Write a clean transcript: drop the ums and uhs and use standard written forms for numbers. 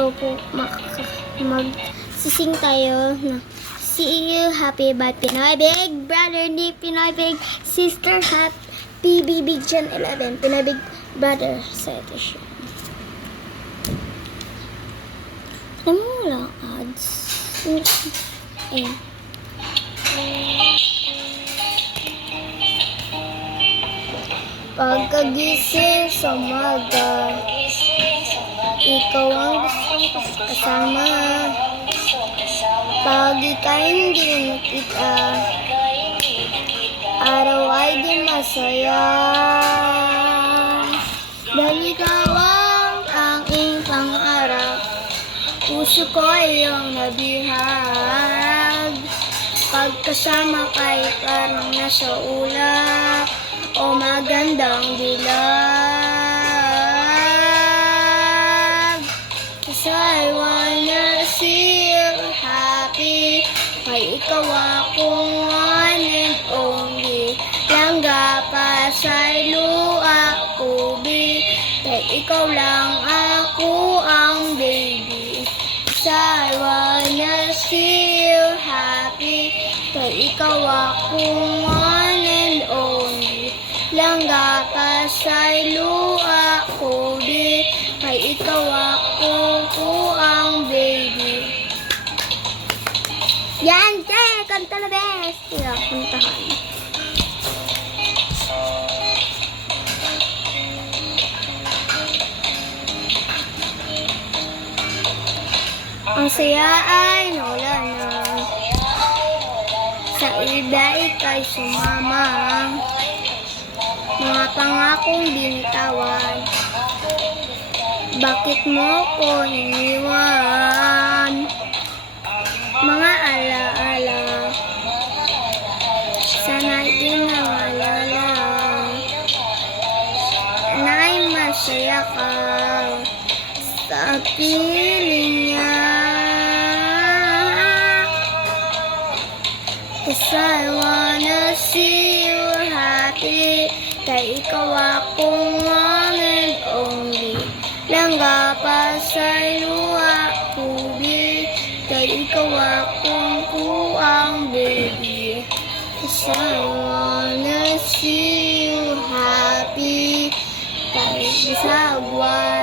So, magsising tayo na See You Happy by Pinoy Big Brother ni Pinoy Big Sister Happy Big Gen 11 Pinoy Big Brother sa edition. Alam mo lang ads. Ayan. Pagkagising sa umaga, ikaw ang gustong kasama. Pag ika'y hindi nakita, araw ay di masaya. Dahil ikaw ang tanging pangarap, puso ko ay iyong nabihag. Pagkasama kay parang nasa ulap o magandang dilag. Cause I wanna see you happy. Kay ikaw akong one and only. Langga pa sa'y luha ubi. Kay ikaw lang ako ang baby. Cause I wanna see you happy. Kay ikaw akong one and only. Langga pa sa'y luha ubi. Kay ikaw ako ang baby. Yan, Jay! Kanta na best! Kaya, kantahan. Ang saya ay nawala na. Sa iba ika'y sumama. Mga pangakong binitawan. Bakit mo ko iniwan? Mga alaala, sana'y di nawalala. Na'y masaya ka sa piling niya. Cause I wanna see you happy. Kay ikaw akong one and only. Langga pa sa'y luha kubi. Kay ikaw akong kuang baby. Cause I wanna see you happy. Kay sa buwan